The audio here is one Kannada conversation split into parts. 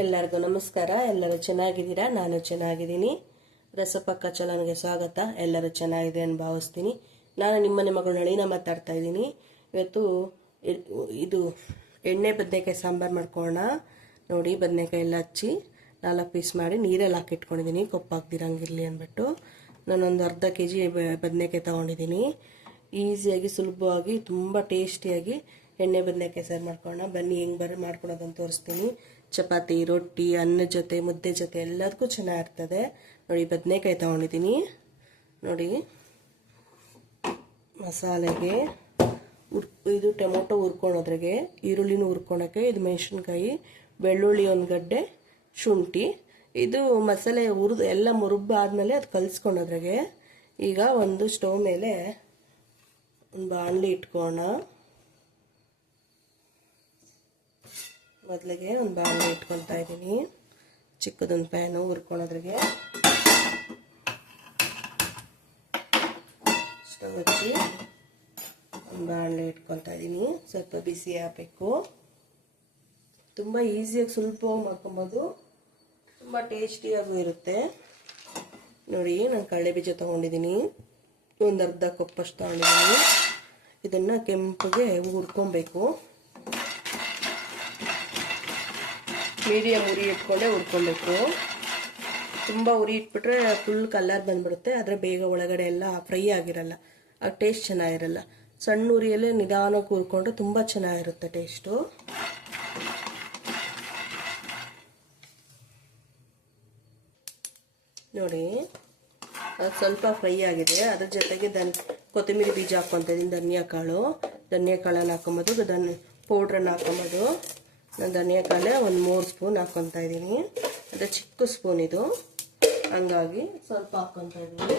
ಎಲ್ಲರಿಗೂ ನಮಸ್ಕಾರ. ಎಲ್ಲರೂ ಚೆನ್ನಾಗಿದ್ದೀರಾ? ನಾನು ಚೆನ್ನಾಗಿದ್ದೀನಿ. ರಸಪಕ್ಕ ಚಾನಲ್ಗೆ ಸ್ವಾಗತ. ಎಲ್ಲರೂ ಚೆನ್ನಾಗಿದೆ ಅಂತ ಭಾವಿಸ್ತೀನಿ. ನಾನು ನಿಮ್ಮನೆ ಮಗಳು ನಳಿನ ಮಾತಾಡ್ತಾ ಇದ್ದೀನಿ. ಇವತ್ತು ಇದು ಎಣ್ಣೆ ಬದನೆಕಾಯಿ ಸಾಂಬಾರು ಮಾಡ್ಕೊಳ್ಳೋಣ. ನೋಡಿ, ಬದನೆಕಾಯಿ ಎಲ್ಲ ಹಚ್ಚಿ 4 ಪೀಸ್ ಮಾಡಿ ನೀರಲ್ಲಿ ಹಾಕಿಟ್ಕೊಂಡಿದ್ದೀನಿ, ಕೊಪ್ಪಾಗ್ದಿರಂಗಿರಲಿ ಅಂದ್ಬಿಟ್ಟು. ನಾನೊಂದು ಅರ್ಧ kg ಬದನೆಕಾಯಿ ತೊಗೊಂಡಿದ್ದೀನಿ. ಈಸಿಯಾಗಿ, ಸುಲಭವಾಗಿ, ತುಂಬ ಟೇಸ್ಟಿಯಾಗಿ ಎಣ್ಣೆ ಬದನೆಕಾಯಿ ಸಾರು ಮಾಡ್ಕೊಳ್ಳೋಣ. ಬನ್ನಿ, ಹೆಂಗೆ ಮಾಡ್ಕೊಳೋದಂತ ತೋರಿಸ್ತೀನಿ. ಚಪಾತಿ, ರೊಟ್ಟಿ, ಅನ್ನದ ಜೊತೆ, ಮುದ್ದೆ ಜೊತೆ ಎಲ್ಲದಕ್ಕೂ ಚೆನ್ನಾಗಿರ್ತದೆ. ನೋಡಿ, ಬದನೆಕಾಯಿ ತೊಗೊಂಡಿದ್ದೀನಿ. ನೋಡಿ, ಮಸಾಲೆಗೆ ಇದು ಟೊಮೊಟೊ ಹುರ್ಕೊಳೋದ್ರಿಗೆ, ಈರುಳ್ಳಿನೂ ಹುರ್ಕೊಳಕ್ಕೆ, ಇದು ಮೆಣಸಿನ್ಕಾಯಿ, ಬೆಳ್ಳುಳ್ಳಿ 1 ಗಡ್ಡೆ, ಶುಂಠಿ. ಇದು ಮಸಾಲೆ ಎಲ್ಲ ಮುರುಬ್ಬಾದ್ಮೇಲೆ ಅದು ಕಲಿಸ್ಕೊಳೋದ್ರಿಗೆ. ಈಗ ಒಂದು ಸ್ಟವ್ ಮೇಲೆ ಒಂದು ಬಾಣಲಿ ಇಟ್ಕೋಣ. ಮೊದಲಿಗೆ ಒಂದು ಬಾಣಲೆ ಇಟ್ಕೊತಾ ಇದ್ದೀನಿ. ಚಿಕ್ಕದೊಂದು ಪ್ಯಾನು ಹುರ್ಕೊಳೋದ್ರಿಗೆ. ಸ್ಟವ್ ಹಚ್ಚಿ ಒಂದು ಬಾಣಲೆ ಇಟ್ಕೊತಾ ಇದ್ದೀನಿ. ಸ್ವಲ್ಪ ಬಿಸಿ ಆಗಬೇಕು. ತುಂಬ ಈಸಿಯಾಗಿ ಸುಲಭವಾಗಿ ಮಾಡ್ಕೊಬೋದು, ತುಂಬ ಟೇಸ್ಟಿಯಾಗೂ ಇರುತ್ತೆ. ನೋಡಿ, ನಾನು ಕಡಲೆ ಬೀಜ ತೊಗೊಂಡಿದ್ದೀನಿ, ಒಂದು ಅರ್ಧ ಕಪ್ಪಷ್ಟು ತೊಗೊಂಡಿದ್ದೀನಿ. ಇದನ್ನು ಕೆಂಪಗೆ ಹುರ್ಕೊಬೇಕು. ಮೀಡಿಯಮ್ ಉರಿ ಇಟ್ಕೊಂಡೆ ಹುರ್ಕೊಬೇಕು. ತುಂಬ ಉರಿ ಇಟ್ಬಿಟ್ರೆ ಫುಲ್ ಕಲರ್ ಬಂದ್ಬಿಡುತ್ತೆ, ಆದರೆ ಬೇಗ ಒಳಗಡೆ ಎಲ್ಲ ಫ್ರೈ ಆಗಿರಲ್ಲ, ಆ ಟೇಸ್ಟ್ ಚೆನ್ನಾಗಿರಲ್ಲ. ಸಣ್ಣ ಉರಿಯಲ್ಲೇ ನಿಧಾನಕ್ಕೆ ಹುರ್ಕೊಂಡ್ರೆ ತುಂಬ ಚೆನ್ನಾಗಿರುತ್ತೆ ಟೇಸ್ಟು. ನೋಡಿ, ಅದು ಸ್ವಲ್ಪ ಫ್ರೈ ಆಗಿದೆ. ಅದ್ರ ಜೊತೆಗೆ ಕೊತ್ತಂಬರಿ ಬೀಜ ಹಾಕ್ಕೊತಾ ಇದ್ದೀನಿ, ಧನಿಯಾ ಕಾಳನ್ನು ಹಾಕೊಂಬೋದು, ಪೌಡ್ರನ್ನು ಹಾಕೊಂಬೋದು. ನಾನು ಧನಿಯಾ ಕಾಳು ಒಂದು 3 ಸ್ಪೂನ್ ಹಾಕ್ಕೊತಾ ಇದ್ದೀನಿ. ಅದು ಚಿಕ್ಕ ಸ್ಪೂನ್ ಇದು, ಹಂಗಾಗಿ ಸ್ವಲ್ಪ ಹಾಕ್ಕೊತಾ ಇದ್ದೀನಿ.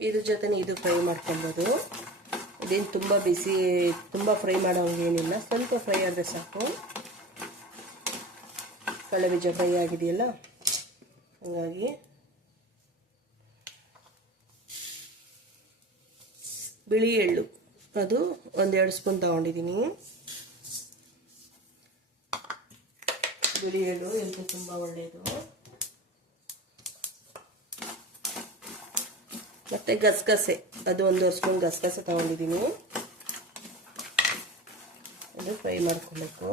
ಇದ್ರ ಜೊತೆ ಇದು ಫ್ರೈ ಮಾಡ್ಕೊಬೋದು. ಇದೇನು ತುಂಬ ಫ್ರೈ ಮಾಡೋಂಗೇನಿಲ್ಲ, ಸ್ವಲ್ಪ ಫ್ರೈ ಆದರೆ ಸಾಕು. ಕಡಲೆ ಬೀಜ ಫ್ರೈ ಆಗಿದೆಯಲ್ಲ, ಹಂಗಾಗಿ. ಬಿಳಿ ಎಳ್ಳು ಅದು 1-2 ಸ್ಪೂನ್ ತಗೊಂಡಿದ್ದೀನಿ. ಬಿಳಿ ಎಳ್ಳು ಎಲ್ಗೂ ತುಂಬ ಒಳ್ಳೆಯದು. ಮತ್ತು ಗಸಗಸೆ, ಅದು 1 ಸ್ಪೂನ್ ಗಸಗಸೆ ತಗೊಂಡಿದ್ದೀನಿ. ಅದು ಫ್ರೈ ಮಾಡ್ಕೊಬೇಕು.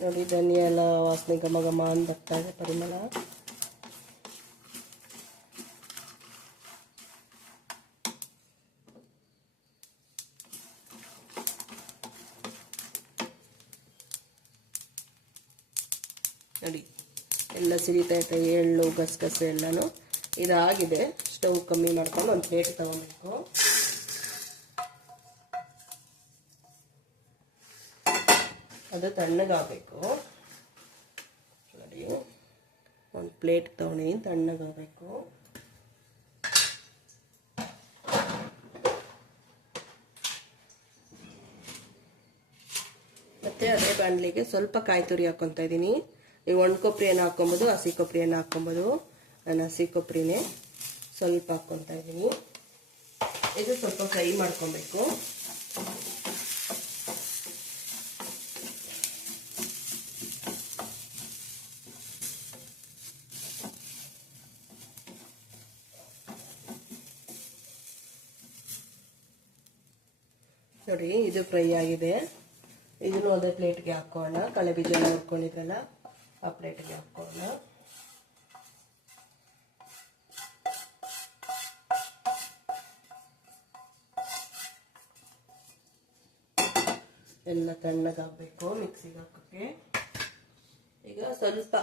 ನೋಡಿ, ಧನಿಯಾ ಎಲ್ಲ ವಾಸನೆ ಘಮ ಘಮ ಅಂತ ಬರ್ತಾ ಇದೆ, ಪರಿಮಳ. ನೋಡಿ, ಎಲ್ಲ ಸಿರಿತಾ ಇದೆ, ಎಳ್ಳು ಗಸಗಸೆ ಎಲ್ಲನೂ ಇದಾಗಿದೆ. ಸ್ಟವ್ ಕಮ್ಮಿ ಮಾಡ್ಕೊಂಡು ಒಂದು ಪ್ಲೇಟ್ ತಗೊಬೇಕು. ಅದು ತಣ್ಣಗಾಗಬೇಕು. ನೋಡಿ, ಒಂದು ಪ್ಲೇಟ್ ತೊಗೊಂಡಿದ್ದೀನಿ, ತಣ್ಣಗಾಗಬೇಕು. ಮತ್ತು ಅದೇ ಬಾಣಲಿಗೆ ಸ್ವಲ್ಪ ಕಾಯಿ ತುರಿ ಹಾಕ್ಕೊತಾ ಇದ್ದೀನಿ. ನೀವು ಒಣ ಕೊಬ್ಬರಿಯನ್ನು ಹಾಕ್ಕೊಬೋದು, ಹಸಿ ಕೊಬ್ಬರಿಯನ್ನು ಹಾಕ್ಕೊಬೋದು. ನಾನು ಹಸಿ ಕೊಬ್ಬರಿನೇ ಸ್ವಲ್ಪ ಹಾಕ್ಕೊತಾ ಇದ್ದೀನಿ. ಇದು ಸ್ವಲ್ಪ ಫ್ರೈ ಮಾಡ್ಕೊಬೇಕು. ನೋಡಿ, ಇದು ಫ್ರೈ ಆಗಿದೆ. ಇದನ್ನು ಅದೇ ಪ್ಲೇಟ್ಗೆ ಹಾಕೋಣ. ಕಡಲೆ ಬೀಜ ಎಲ್ಲ ಹುರ್ಕೊಂಡಿದ್ರಲ್ಲ, ಆ ಪ್ಲೇಟ್ಗೆ ಹಾಕೋಣ. ಎಲ್ಲ ತಣ್ಣಗಾಗಬೇಕು ಮಿಕ್ಸಿಗೆ ಹಾಕೋಕ್ಕೆ. ಈಗ ಸ್ವಲ್ಪ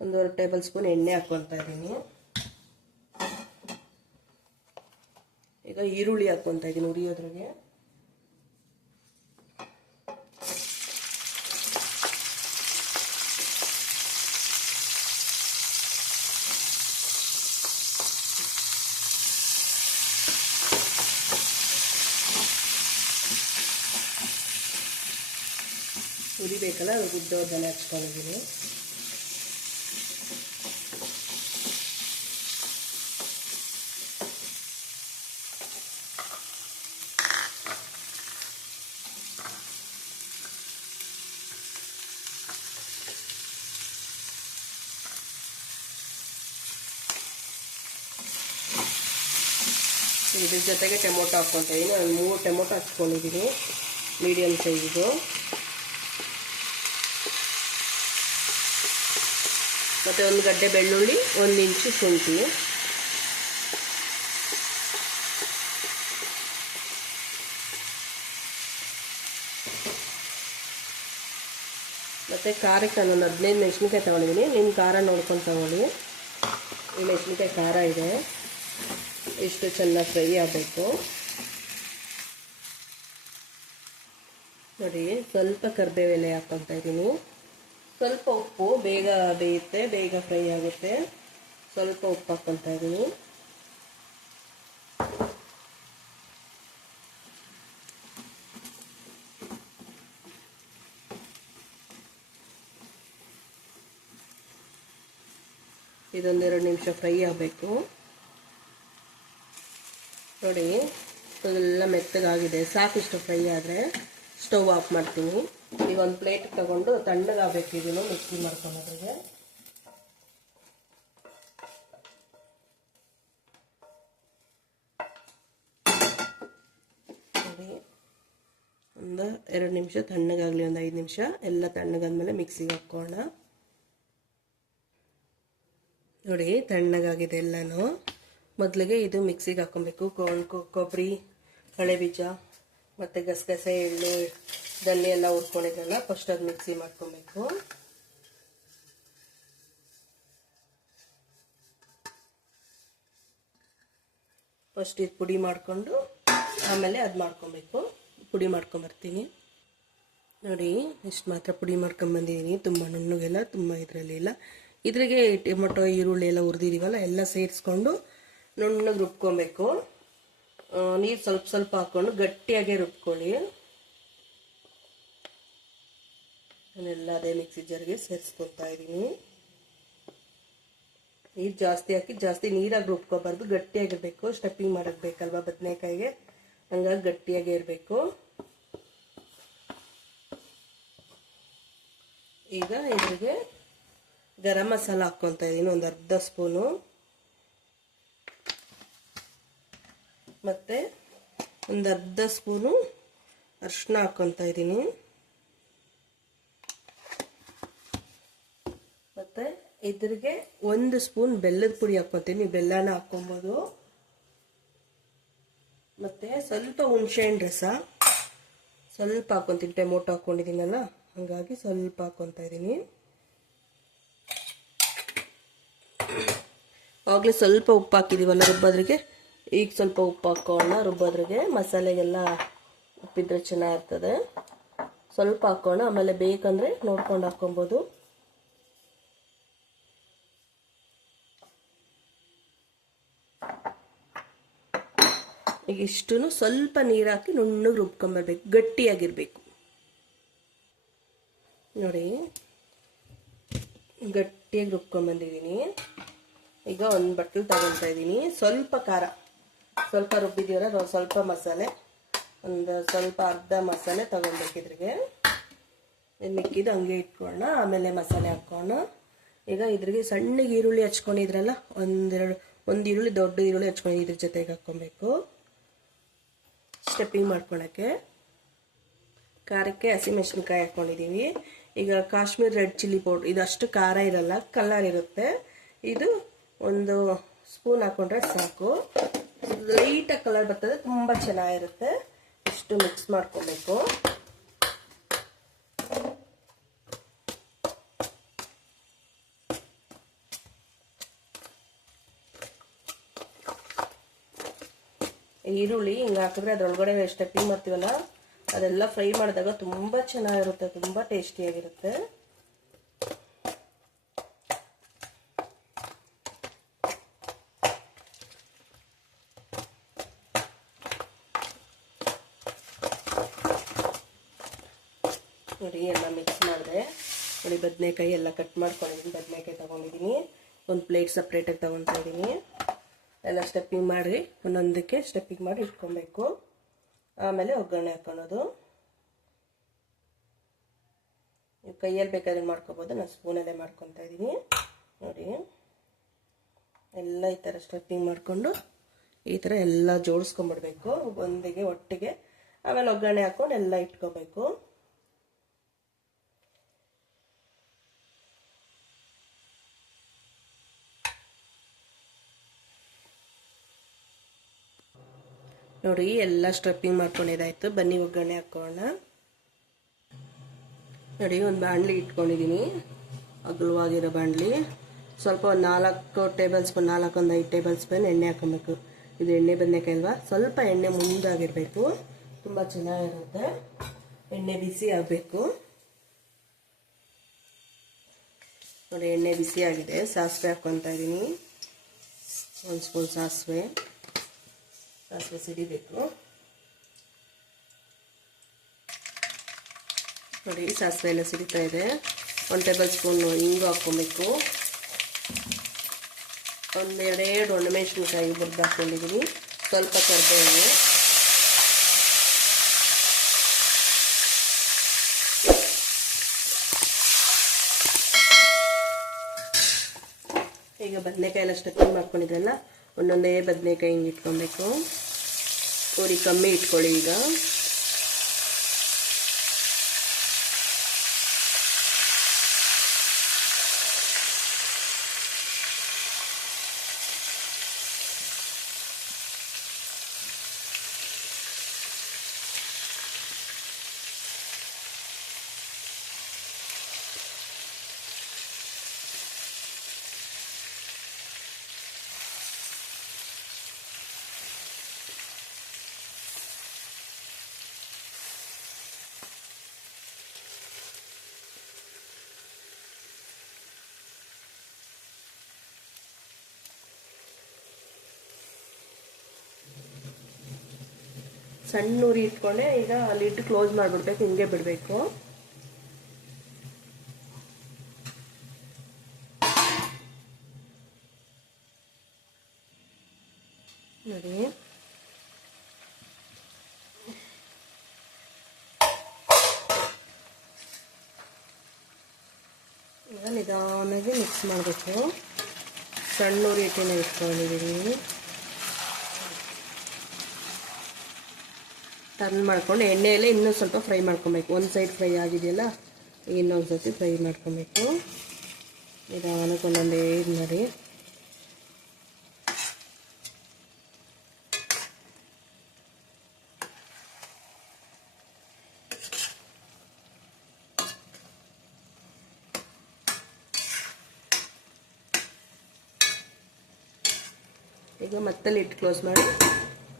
ಒಂದೂವರೆ ಟೇಬಲ್ ಸ್ಪೂನ್ ಎಣ್ಣೆ ಹಾಕ್ಕೊತಾ ಇದ್ದೀನಿ. ಈಗ ಈರುಳ್ಳಿ ಹಾಕ್ಕೊತಾ ಇದ್ದೀನಿ ಉರಿಯೋದ್ರಿಗೆ. ಉರಿಬೇಕಲ್ಲ, ಉದ್ದೋದನ್ನ ಹಚ್ಕೊಂಡಿದ್ದೀನಿ. ಇದ್ರ ಜೊತೆಗೆ ಟೊಮೊಟೊ ಹಾಕ್ಕೊತಾ ಇದ್ದೀನಿ. ನಾನು 3 ಟೊಮೊಟೊ ಹಚ್ಕೊಂಡಿದ್ದೀನಿ, ಮೀಡಿಯಮ್ ಸೈಜಿದು. ಮತ್ತು 1 ಗಡ್ಡೆ ಬೆಳ್ಳುಳ್ಳಿ, 1 ಇಂಚು ಶುಂಠಿ. ಮತ್ತು ಖಾರಕ್ಕೆ ನಾನು 15 ಮೆಣಸಿನ್ಕಾಯಿ ತೊಗೊಂಡಿದ್ದೀನಿ. ನಿಮ್ಮ ಖಾರ ನೋಡ್ಕೊಂಡು ತಗೊಳ್ಳಿ. ಈ ಮೆಣಸಿನ್ಕಾಯಿ ಖಾರ ಇದೆ. ಇಷ್ಟು ಚೆನ್ನಾಗಿ ಫ್ರೈ ಆಗಬೇಕು ನೋಡಿ. ಸ್ವಲ್ಪ ಕರಿಬೇವು ಎಲೆ ಹಾಕ್ಕೊಳ್ತಾ ಇದ್ದೀನಿ. ಸ್ವಲ್ಪ ಉಪ್ಪು, ಬೇಗ ಬೇಯುತ್ತೆ, ಬೇಗ ಫ್ರೈ ಆಗುತ್ತೆ. ಸ್ವಲ್ಪ ಉಪ್ಪು ಹಾಕ್ಕೊಳ್ತಾ ಇದ್ದೀನಿ. ಇದೊಂದೆರಡು ನಿಮಿಷ ಫ್ರೈ ಆಗಬೇಕು ನೋಡಿ. ಎಲ್ಲ ಮೆತ್ತಗಾಗಿದೆ, ಸಾಕಿಷ್ಟು ಫ್ರೈ ಆದರೆ ಸ್ಟವ್ ಆಫ್ ಮಾಡ್ತೀನಿ. ಈಗ ಒಂದು ಪ್ಲೇಟ್ ತಗೊಂಡು ತಣ್ಣಗಾಗಬೇಕು. ಇದನ್ನು ಮಿಕ್ಸಿ ಮಾಡ್ಕೊಳ್ಳೋದ್ರಿಗೆ ನೋಡಿ. ಒಂದು 2 ನಿಮಿಷ ತಣ್ಣಗಾಗಲಿ, ಒಂದು 5 ನಿಮಿಷ. ಎಲ್ಲ ತಣ್ಣಗಾದ್ಮೇಲೆ ಮಿಕ್ಸಿಗೆ ಹಾಕೋಣ ನೋಡಿ. ತಣ್ಣಗಾಗಿದೆ ಎಲ್ಲನೂ. ಮೊದಲಿಗೆ ಇದು ಮಿಕ್ಸಿಗೆ ಹಾಕ್ಕೊಬೇಕು. ಕೊಬ್ಬರಿ, ಕಳೆ ಬೀಜ ಮತ್ತು ಗಸಗಸೆ, ಎಳ್ಳು, ಧನ್ಯ ಎಲ್ಲ ಹುರ್ಕೊಂಡಿದ್ದೆಲ್ಲ ಫಸ್ಟ್ ಅದು ಮಿಕ್ಸಿ ಮಾಡ್ಕೊಬೇಕು. ಫಸ್ಟ್ ಇದು ಪುಡಿ ಮಾಡಿಕೊಂಡು ಆಮೇಲೆ ಅದು ಮಾಡ್ಕೊಬೇಕು. ಪುಡಿ ಮಾಡ್ಕೊಂಬರ್ತೀನಿ ನೋಡಿ. ಇಷ್ಟು ಮಾತ್ರ ಪುಡಿ ಮಾಡ್ಕೊಂಬಂದಿದ್ದೀನಿ. ತುಂಬ ನುಣ್ಣಗೆಲ್ಲ, ತುಂಬ ಇದರಲ್ಲಿ ಇಲ್ಲ. ಇದ್ರಿಗೆ ಟೊಮೊಟೊ, ಈರುಳ್ಳಿ ಎಲ್ಲ ಹುರಿದಿದ್ದೀವಲ್ಲ, ಎಲ್ಲ ಸೇರಿಸ್ಕೊಂಡು ನುಣ್ಣಗೆ ರುಬ್ಕೊಬೇಕು. ನೀರು ಸ್ವಲ್ಪ ಸ್ವಲ್ಪ ಹಾಕ್ಕೊಂಡು ಗಟ್ಟಿಯಾಗೆ ರುಬ್ಕೊಳ್ಳಿ. ನಾನೆಲ್ಲ ಅದೇ ಮಿಕ್ಸಿ ಜಾರ್ಗೆ ಸೇರಿಸ್ಕೊತಾ ಇದ್ದೀನಿ. ನೀರು ಜಾಸ್ತಿ ಹಾಕಿ, ಜಾಸ್ತಿ ನೀರಾಗಿ ರುಬ್ಕೋಬಾರ್ದು, ಗಟ್ಟಿಯಾಗಿರ್ಬೇಕು. ಸ್ಟಫಿಂಗ್ ಮಾಡೋಕ್ಕೆ ಬೇಕಲ್ವಾ ಬದನೆಕಾಯಿಗೆ, ಹಂಗಾಗಿ ಗಟ್ಟಿಯಾಗೇ ಇರಬೇಕು. ಈಗ ಇದ್ರಿಗೆ ಗರಂ ಮಸಾಲ ಹಾಕ್ಕೊತಾ ಇದ್ದೀನಿ, ಒಂದು ಅರ್ಧ ಸ್ಪೂನು. ಮತ್ತು ಒಂದು ಅರ್ಧ ಸ್ಪೂನು ಅರಿಶಿನ ಹಾಕ್ಕೊತಾ ಇದ್ದೀನಿ. ಮತ್ತು ಇದ್ರಿಗೆ 1 ಸ್ಪೂನ್ ಬೆಲ್ಲದ ಪುಡಿ ಹಾಕ್ಕೊತೀನಿ. ಬೆಲ್ಲನ ಹಾಕ್ಕೊಬೋದು. ಮತ್ತು ಸ್ವಲ್ಪ ಹುಣಸೆಹಣ್ಣು ರಸ ಸ್ವಲ್ಪ ಹಾಕ್ಕೊತೀನಿ. ಟೊಮೊಟೊ ಹಾಕ್ಕೊಂಡಿದ್ದೀನಲ್ಲ, ಹಾಗಾಗಿ ಸ್ವಲ್ಪ ಹಾಕ್ಕೊತಾ ಇದ್ದೀನಿ. ಆಗಲೇ ಸ್ವಲ್ಪ ಉಪ್ಪು ಹಾಕಿದ್ದೀವಲ್ಲ ರುಬ್ಬೋದ್ರಿಗೆ, ಈಗ ಸ್ವಲ್ಪ ಉಪ್ಪು ಹಾಕೋಣ. ರುಬ್ಬೋದ್ರಿಗೆ ಮಸಾಲೆಗೆಲ್ಲ ಉಪ್ಪಿದ್ರೆ ಚೆನ್ನಾಗಿರ್ತದೆ. ಸ್ವಲ್ಪ ಹಾಕೋಣ, ಆಮೇಲೆ ಬೇಕಂದರೆ ನೋಡ್ಕೊಂಡು ಹಾಕ್ಕೊಬೋದು. ಈಗ ಇಷ್ಟು ಸ್ವಲ್ಪ ನೀರು ಹಾಕಿ ನುಣ್ಣಗೆ ರುಬ್ಕೊಂಬರ್ಬೇಕು, ಗಟ್ಟಿಯಾಗಿರ್ಬೇಕು ನೋಡಿ. ಗಟ್ಟಿಯಾಗಿ ರುಬ್ಕೊಂಬಂದಿದ್ದೀನಿ. ಈಗ ಒಂದು ಬಟ್ಲು ತಗೊತಾ ಇದ್ದೀನಿ. ಸ್ವಲ್ಪ ಖಾರ, ಸ್ವಲ್ಪ ರುಬ್ಬಿದ್ದೀವಲ್ಲ, ಸ್ವಲ್ಪ ಮಸಾಲೆ, ಒಂದು ಸ್ವಲ್ಪ ಅರ್ಧ ಮಸಾಲೆ ತಗೊಬೇಕಿದ್ರಿಗೆ. ಮಿಕ್ಕಿದ್ದು ಹಂಗೆ ಇಟ್ಕೊಳ್ಳೋಣ, ಆಮೇಲೆ ಮಸಾಲೆ ಹಾಕೋಣ. ಈಗ ಇದ್ರಿಗೆ ಸಣ್ಣಗೆ ಈರುಳ್ಳಿ ಹಚ್ಕೊಂಡಿದ್ರಲ್ಲ, ಒಂದು ಈರುಳ್ಳಿ, ದೊಡ್ಡ ಈರುಳ್ಳಿ ಹಚ್ಕೊಂಡು ಇದ್ರ ಜೊತೆಗೆ ಹಾಕ್ಕೊಬೇಕು ಸ್ಟೆಪ್ಪಿಂಗ್ ಮಾಡ್ಕೊಳಕ್ಕೆ. ಖಾರಕ್ಕೆ ಹಸಿಮೆಣಸಿನ್ಕಾಯಿ ಹಾಕ್ಕೊಂಡಿದ್ದೀವಿ. ಈಗ ಕಾಶ್ಮೀರ್ ರೆಡ್ ಚಿಲ್ಲಿ ಪೌಡ್ರ್, ಇದು ಅಷ್ಟು ಖಾರ ಇರಲ್ಲ, ಕಲರ್ ಇರುತ್ತೆ. ಇದು 1 ಸ್ಪೂನ್ ಹಾಕೊಂಡ್ರೆ ಸಾಕು. ಲೈಟಾಗಿ ಕಲರ್ ಬರ್ತದೆ, ತುಂಬ ಚೆನ್ನಾಗಿರುತ್ತೆ. ಇಷ್ಟು ಮಿಕ್ಸ್ ಮಾಡ್ಕೊಬೇಕು. ಈರುಳ್ಳಿ ಹಿಂಗೆ ಹಾಕಿದ್ರೆ ಅದರೊಳಗಡೆ ಸ್ಟಫಿಂಗ್ ಮಾಡ್ತೀವಲ್ಲ, ಅದೆಲ್ಲ ಫ್ರೈ ಮಾಡಿದಾಗ ತುಂಬ ಚೆನ್ನಾಗಿರುತ್ತೆ, ತುಂಬ ಟೇಸ್ಟಿಯಾಗಿರುತ್ತೆ. ನೋಡಿ ಎಲ್ಲ ಮಿಕ್ಸ್ ಮಾಡಿದೆ ನೋಡಿ. ಬದನೆಕಾಯಿ ಎಲ್ಲ ಕಟ್ ಮಾಡ್ಕೊಂಡಿದ್ದೀನಿ, ಬದನೆಕಾಯಿ ತೊಗೊಂಡಿದ್ದೀನಿ. ಒಂದು ಪ್ಲೇಟ್ ಸಪ್ರೇಟಾಗಿ ತೊಗೊತಾ ಇದ್ದೀನಿ. ಎಲ್ಲ ಸ್ಟೆಪ್ಪಿಂಗ್ ಮಾಡಿ ಒಂದೊಂದಕ್ಕೆ ಸ್ಟೆಪ್ಪಿಂಗ್ ಮಾಡಿ ಇಟ್ಕೊಬೇಕು. ಆಮೇಲೆ ಒಗ್ಗರಣೆ ಹಾಕೊಳ್ಳೋದು. ನೀವು ಕೈಯಲ್ಲಿ ಬೇಕಾದ್ರೆ ಮಾಡ್ಕೊಬೋದು, ನಾನು ಸ್ಪೂನಲ್ಲೇ ಮಾಡ್ಕೊತಾ ಇದ್ದೀನಿ ನೋಡಿ. ಎಲ್ಲ ಈ ಥರ ಸ್ಟೆಪ್ಪಿಂಗ್ ಮಾಡಿಕೊಂಡು ಈ ಥರ ಎಲ್ಲ ಜೋಡಿಸ್ಕೊಂಡ್ಬಿಡ್ಬೇಕು ಒಂದಿಗೆ ಒಟ್ಟಿಗೆ. ಆಮೇಲೆ ಒಗ್ಗರಣೆ ಹಾಕ್ಕೊಂಡು ಎಲ್ಲ ಇಟ್ಕೋಬೇಕು. ನೋಡಿ ಎಲ್ಲ ಸ್ಟೆಪ್ಪಿಂಗ್ ಮಾಡ್ಕೊಂಡಿದ್ದಾಯ್ತು. ಬನ್ನಿ ಒಗ್ಗರಣೆ ಹಾಕೋಣ. ನೋಡಿ ಒಂದು ಬಾಣಲಿ ಇಟ್ಕೊಂಡಿದ್ದೀನಿ, ಅಗಲವಾಗಿರೋ ಬಾಣಲಿ. ಸ್ವಲ್ಪ ಒಂದು 4 ಟೇಬಲ್ ಸ್ಪೂನ್, 4 5 ಟೇಬಲ್ ಸ್ಪೂನ್ ಎಣ್ಣೆ ಹಾಕೊಬೇಕು. ಇದು ಎಣ್ಣೆ ಬದನೆಕಾಯಿ ಅಲ್ವಾ, ಸ್ವಲ್ಪ ಎಣ್ಣೆ ಮುಂದಾಗಿರಬೇಕು, ತುಂಬ ಚೆನ್ನಾಗಿರುತ್ತೆ. ಎಣ್ಣೆ ಬಿಸಿ ಆಗಬೇಕು ನೋಡಿ. ಎಣ್ಣೆ ಬಿಸಿ ಆಗಿದೆ, ಸಾಸಿವೆ ಹಾಕ್ಕೊತಾ ಇದ್ದೀನಿ. 1 ಸ್ಪೂನ್ ಸಾಸಿವೆ ಸಿಡಿಬೇಕು ನೋಡಿ. ಸಾಸಿವೆ ಎಲ್ಲ ಸಿಡಿತಾ ಇದೆ. 1 ಟೇಬಲ್ ಸ್ಪೂನ್ ಇಂಗು ಹಾಕ್ಕೊಬೇಕು. ಒಂದೆರಡು ಒಣಮೆಣಸಿನ್ಕಾಯಿ ಹುರಿದು ಹಾಕ್ಕೊಂಡಿದ್ದೀನಿ. ಸ್ವಲ್ಪ ಕರಿಬೇವು, ಈಗ ಬದನೆಕಾಯಿ ಎಲ್ಲ ಸ್ಟಫಿಂಗ್ ಮಾಡ್ಕೊಂಡಿದ್ರಲ್ಲ, ಒಂದೊಂದೇ ಬದನೆಕಾಯಿ ಹಿಂಗೆ ಇಟ್ಕೊಬೇಕು. ಉರಿ ಕಮ್ಮಿ ಇಟ್ಕೊಳ್ಳಿ. ಸಣ್ಣ ಉರಿ ಇಟ್ಕೊಂಡೆ ಈಗ ಲಿಡ್ ಕ್ಲೋಸ್ ಮಾಡಿಬಿಡ್ಬೇಕು, ಹಿಂಗೆ ಬಿಡಬೇಕು. ನೋಡಿ ಈಗ ನಿಧಾನಾಗಿ ಮಿಕ್ಸ್ ಮಾಡಬೇಕು. ಸಣ್ಣ ಉರಿ ಇಟ್ಟಿನ ಇಟ್ಕೊಂಡಿದ್ದೀನಿ. ಟರ್ನ್ ಮಾಡ್ಕೊಂಡು ಎಣ್ಣೆಯಲ್ಲೇ ಇನ್ನೂ ಸ್ವಲ್ಪ ಫ್ರೈ ಮಾಡ್ಕೊಬೇಕು. ಒಂದು ಸೈಡ್ ಫ್ರೈ ಆಗಿದೆಯಲ್ಲ, ಇನ್ನೊಂದು ಸರ್ತಿ ಫ್ರೈ ಮಾಡ್ಕೊಬೇಕು. ನಿಧಾನಕ್ಕೆ ಒಂದೊಂದೇ ಇದು ಮಾಡಿ. ಈಗ ಮತ್ತೆ ಲಿಡ್ ಕ್ಲೋಸ್ ಮಾಡಿ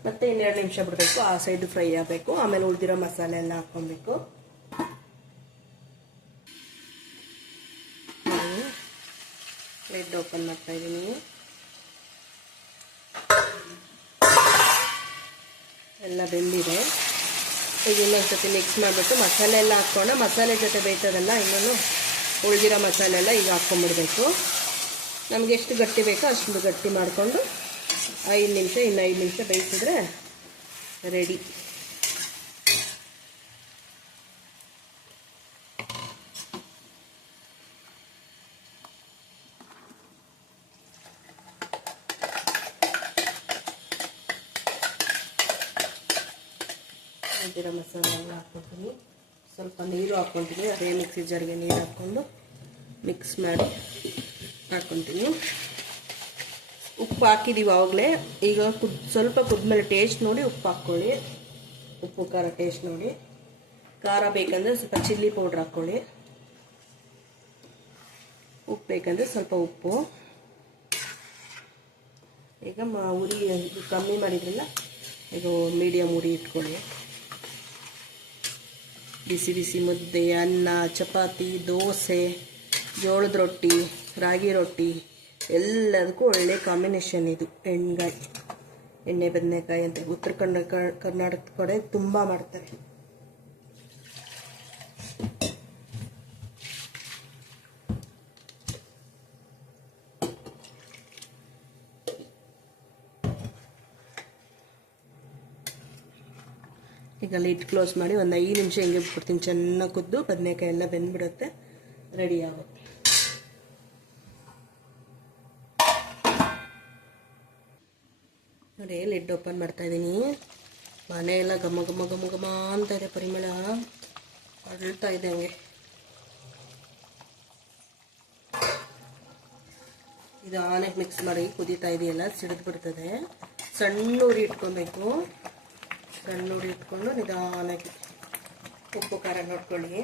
ಮತ್ತೆ 2 ನಿಮಿಷ ಬಿಡಬೇಕು. ಆ ಸೈಡ್ ಫ್ರೈ ಆಗಬೇಕು. ಆಮೇಲೆ ಉಳಿದಿರೋ ಮಸಾಲೆ ಎಲ್ಲ ಹಾಕ್ಕೊಬೇಕು. ಲಿಡ್ ಓಪನ್ ಮಾಡ್ತಾ ಇದ್ದೀನಿ. ಎಲ್ಲ ಬೆಂದಿದೆ. ಈಗ ಇನ್ನೊಂದ್ಸತಿ ಮಿಕ್ಸ್ ಮಾಡಿಬಿಟ್ಟು ಮಸಾಲೆ ಎಲ್ಲ ಹಾಕ್ಕೊಂಡು, ಮಸಾಲೆ ಜೊತೆ ಬೇಯ್ತದಲ್ಲ ಇನ್ನೊಂದು ಉಳಿದಿರೋ ಮಸಾಲೆ ಎಲ್ಲ ಈಗ ಹಾಕ್ಕೊಂಡ್ಬಿಡ್ಬೇಕು. ನಮ್ಗೆ ಎಷ್ಟು ಗಟ್ಟಿ ಬೇಕೋ ಅಷ್ಟು ಗಟ್ಟಿ ಮಾಡಿಕೊಂಡು 5 ನಿಮಿಷ, ಇನ್ನು 5 ನಿಮಿಷ ಬೇಯಿಸಿದ್ರೆ ರೆಡಿ. ಉಳಿದಿರೋ ಮಸಾಲೆ ಎಲ್ಲ ಹಾಕ್ಕೊತೀನಿ. ಸ್ವಲ್ಪ ನೀರು ಹಾಕ್ಕೊತೀನಿ. ಅದೇ ಮಿಕ್ಸಿ ಜಾರ್ಗೆ ನೀರು ಹಾಕ್ಕೊಂಡು ಮಿಕ್ಸ್ ಮಾಡಿ ಹಾಕ್ಕೊತೀನಿ. ಉಪ್ಪು ಹಾಕಿದ್ದೀವಿ ಆವಾಗಲೇ. ಈಗ ಸ್ವಲ್ಪ ಕುದ್ಮೇಲೆ ಟೇಸ್ಟ್ ನೋಡಿ ಉಪ್ಪು ಹಾಕ್ಕೊಳ್ಳಿ. ಉಪ್ಪು ಖಾರ ಟೇಸ್ಟ್ ನೋಡಿ. ಖಾರ ಬೇಕಂದರೆ ಸ್ವಲ್ಪ ಚಿಲ್ಲಿ ಪೌಡ್ರ್ ಹಾಕ್ಕೊಳ್ಳಿ. ಉಪ್ಪು ಬೇಕಂದರೆ ಸ್ವಲ್ಪ ಉಪ್ಪು. ಈಗ ಉರಿ ಕಮ್ಮಿ ಮಾಡಿದ್ರಲ್ಲ, ಈಗ ಮೀಡಿಯಮ್ ಉರಿ ಇಟ್ಕೊಳ್ಳಿ. ಬಿಸಿ ಬಿಸಿ ಮುದ್ದೆ, ಅನ್ನ, ಚಪಾತಿ, ದೋಸೆ, ಜೋಳದ ರೊಟ್ಟಿ, ರಾಗಿ ರೊಟ್ಟಿ ಎಲ್ಲದಕ್ಕೂ ಒಳ್ಳೆ ಕಾಂಬಿನೇಷನ್ ಇದು. ಎಣ್ಣೆ ಬದನೆಕಾಯಿ ಅಂತ ಉತ್ತರ ಕರ್ನಾಟಕದ ಕಡೆ ತುಂಬ ಮಾಡ್ತಾರೆ. ಈಗ ಲಿಡ್ ಕ್ಲೋಸ್ ಮಾಡಿ ಒಂದು 5 ನಿಮಿಷ ಹಿಂಗೆ ಬಿಟ್ಬಿಡ್ತೀನಿ. ಚೆನ್ನಾಗಿ ಕುದ್ದು ಬದನೆಕಾಯಿ ಎಲ್ಲ ಬೆಂದ್ಬಿಡುತ್ತೆ, ರೆಡಿ ಆಗುತ್ತೆ. ನೋಡಿ ಲಿಡ್ ಓಪನ್ ಮಾಡ್ತಾ ಇದ್ದೀನಿ. ಮನೆ ಎಲ್ಲ ಘಮ ಘಮ ಘಮ ಘಮ ಅಂತ ಇದೆ, ಪರಿಮಳ ಅರಳ್ತಾ ಇದೆ ಹಂಗೆ. ಇದು ಆನೆಗೆ ಮಿಕ್ಸ್ ಮಾಡಿ ಕುದೀತಾ ಇದೆಯಲ್ಲ, ಸಿಡಿದು ಬಿಡ್ತದೆ. ಸಣ್ಣ ಉರಿ ಇಟ್ಕೊಬೇಕು. ಸಣ್ಣ ಉರಿ ಇಟ್ಕೊಂಡು ನಿಧಾನಕ್ಕೆ ಉಪ್ಪು ಖಾರ ನೋಡ್ಕೊಳ್ಳಿ.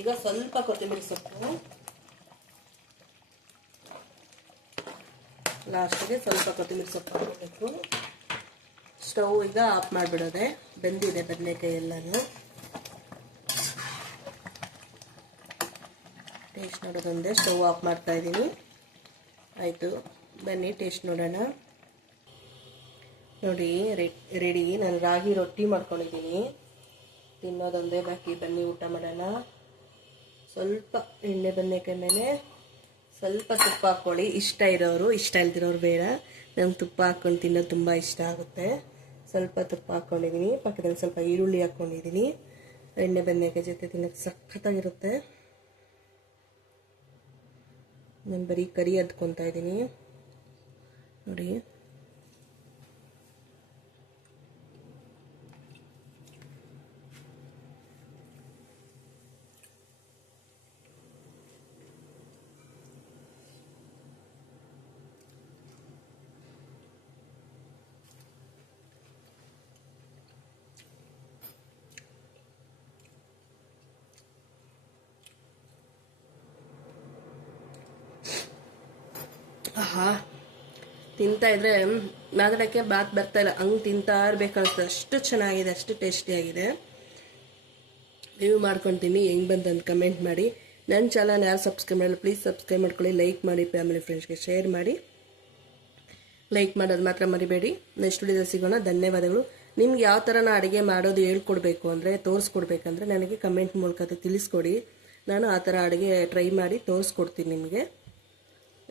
ಈಗ ಸ್ವಲ್ಪ ಕೊತ್ತಂಬರಿ ಸೊಪ್ಪು, ಲಾಸ್ಟಿಗೆ ಸ್ವಲ್ಪ ಕೊತ್ತಂಬರಿ ಸೊಪ್ಪು ಹಾಕಬೇಕು. ಸ್ಟವ್ ಈಗ ಆಫ್ ಮಾಡಿಬಿಡೋದೆ. ಬೆಂದಿದೆ ಬದನೆಕಾಯಿ ಎಲ್ಲನೂ. ಟೇಸ್ಟ್ ನೋಡೋದೊಂದೇ. ಸ್ಟವ್ ಆಫ್ ಮಾಡ್ತಾ ಇದ್ದೀನಿ. ಆಯಿತು, ಬನ್ನಿ ಟೇಸ್ಟ್ ನೋಡೋಣ. ನೋಡಿ ರೆಡಿ. ನಾನು ರಾಗಿ ರೊಟ್ಟಿ ಮಾಡ್ಕೊಂಡಿದ್ದೀನಿ, ತಿನ್ನೋದೊಂದೇ ಬಾಕಿ. ಬನ್ನಿ ಊಟ ಮಾಡೋಣ. ಸ್ವಲ್ಪ ಎಣ್ಣೆ ಬದನೆಕಾಯಿ ಮೇಲೆ ಸ್ವಲ್ಪ ತುಪ್ಪ ಹಾಕ್ಕೊಳ್ಳಿ. ಇಷ್ಟ ಇರೋರು, ಇಷ್ಟ ಇಲ್ದಿರೋರು ಬೇಡ. ನಂಗೆ ತುಪ್ಪ ಹಾಕ್ಕೊಂಡು ತಿನ್ನೋದು ತುಂಬ ಇಷ್ಟ ಆಗುತ್ತೆ. ಸ್ವಲ್ಪ ತುಪ್ಪ ಹಾಕ್ಕೊಂಡಿದ್ದೀನಿ. ಪಕ್ಕದಲ್ಲಿ ಸ್ವಲ್ಪ ಈರುಳ್ಳಿ ಹಾಕ್ಕೊಂಡಿದ್ದೀನಿ. ಎಣ್ಣೆ ಬದನೆಕಾಯಿ ಜೊತೆ ತಿನ್ನೋಕ್ಕೆ ಸಖತ್ತಾಗಿರುತ್ತೆ. ನಾನು ಬರೀ ಕರಿ ಅದ್ಕೊತಾ ಇದ್ದೀನಿ ನೋಡಿ. ಆಹಾ, ತಿಂತಾ ಇದ್ರೆ ಮಾತಾಡೋಕ್ಕೆ ಬಾತ್ ಬರ್ತಾ ಇಲ್ಲ, ಹಂಗೆ ತಿಂತಾ ಇರ್ಬೇಕನ್ಸುತ್ತೆ. ಅಷ್ಟು ಚೆನ್ನಾಗಿದೆ, ಅಷ್ಟು ಟೇಸ್ಟಿಯಾಗಿದೆ. ನೀವು ಮಾಡ್ಕೊತೀನಿ, ಹೆಂಗೆ ಬಂತಂತ ಕಮೆಂಟ್ ಮಾಡಿ. ನನ್ನ ಚಾನಲ್ ಯಾರು ಸಬ್ಸ್ಕ್ರೈಬ್ ಮಾಡಲ್ಲ ಪ್ಲೀಸ್ ಸಬ್ಸ್ಕ್ರೈಬ್ ಮಾಡ್ಕೊಳ್ಳಿ. ಲೈಕ್ ಮಾಡಿ, ಫ್ಯಾಮಿಲಿ ಫ್ರೆಂಡ್ಸ್ಗೆ ಶೇರ್ ಮಾಡಿ. ಲೈಕ್ ಮಾಡೋದು ಮಾತ್ರ ಮರಿಬೇಡಿ. ನೆಕ್ಸ್ಟ್ ವಿಡಿಯೋದಲ್ಲಿ ಸಿಗೋಣ. ಧನ್ಯವಾದಗಳು. ನಿಮ್ಗೆ ಯಾವ ಥರ ಅಡುಗೆ ಮಾಡೋದು ಹೇಳ್ಕೊಡ್ಬೇಕು ಅಂದರೆ, ತೋರಿಸ್ಕೊಡ್ಬೇಕಂದ್ರೆ ನನಗೆ ಕಮೆಂಟ್ ಮೂಲಕ ತಿಳಿಸ್ಕೊಡಿ. ನಾನು ಆ ಥರ ಅಡುಗೆ ಟ್ರೈ ಮಾಡಿ ತೋರಿಸ್ಕೊಡ್ತೀನಿ ನಿಮಗೆ.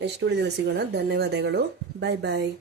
ನೆಕ್ಸ್ಟ್ ವಿಡಿಯೋದಲ್ಲಿ ಸಿಗೋಣ. ಧನ್ಯವಾದಗಳು. ಬಾಯ್ ಬಾಯ್.